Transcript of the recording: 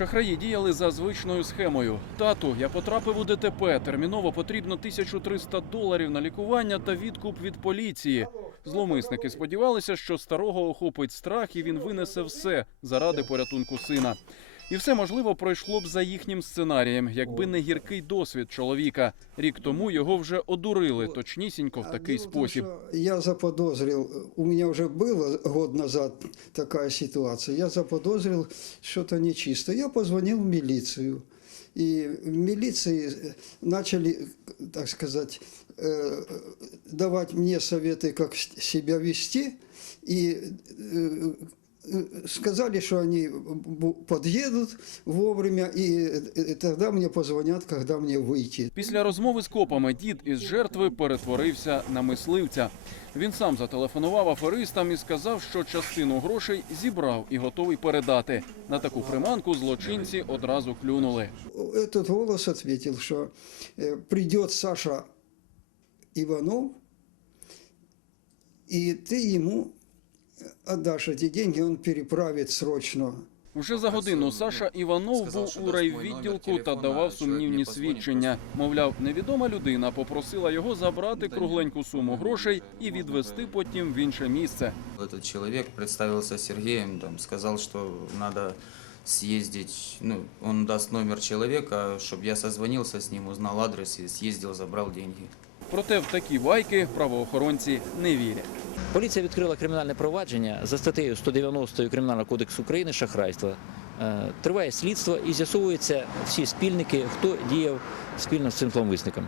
Шахраї діяли за звичною схемою. Тату, я потрапив у ДТП. Терміново потрібно 1300 доларів на лікування та відкуп від поліції. Зловмисники сподівалися, що старого охопить страх і він винесе все заради порятунку сина. І все можливо пройшло б за їхнім сценарієм, якби не гіркий досвід чоловіка. Рік тому його вже одурили, точнісінько в такий Дело в том, спосіб. что Я заподозрил, у меня уже было год назад такая ситуация, я заподозрил что-то нечисто. Я позвонил в милицию. И в милиции начали, так сказать, э, давать мне советы, как с- себя вести. И э, э, сказали, что они бу- подъедут вовремя, и э, тогда мне позвонят, когда мне выйти. Після розмови з копами дід із жертви перетворився на мисливця. Він сам зателефонував аферистам і сказав, що частину грошей зібрав і готовий передати. На таку приманку злочинці одразу клюнули. Этот голос ответил, что э, придет Саша Иванов, и ты ему отдашь эти деньги, он переправит срочно. Вже за годину Саша Іванов Сказав, був що у дасть мій райвідділку номер та телефона, давав що сумнівні мені позвонить свідчення. Мовляв, невідома людина попросила його забрати Та ні. кругленьку суму грошей і відвести потім в інше місце. Этот человек представился Сергеем, там, сказал, что надо съездить, ну, он даст номер человека, чтобы я созвонился с ним, узнал адрес и съездил, забрал деньги. Проте в такі байки правоохоронці не вірять. Поліція відкрила кримінальне провадження за статтею 190 Кримінального кодексу України шахрайство. Е, Триває слідство і з'ясовуються всі спільники, хто діяв спільно з цим зловмисником.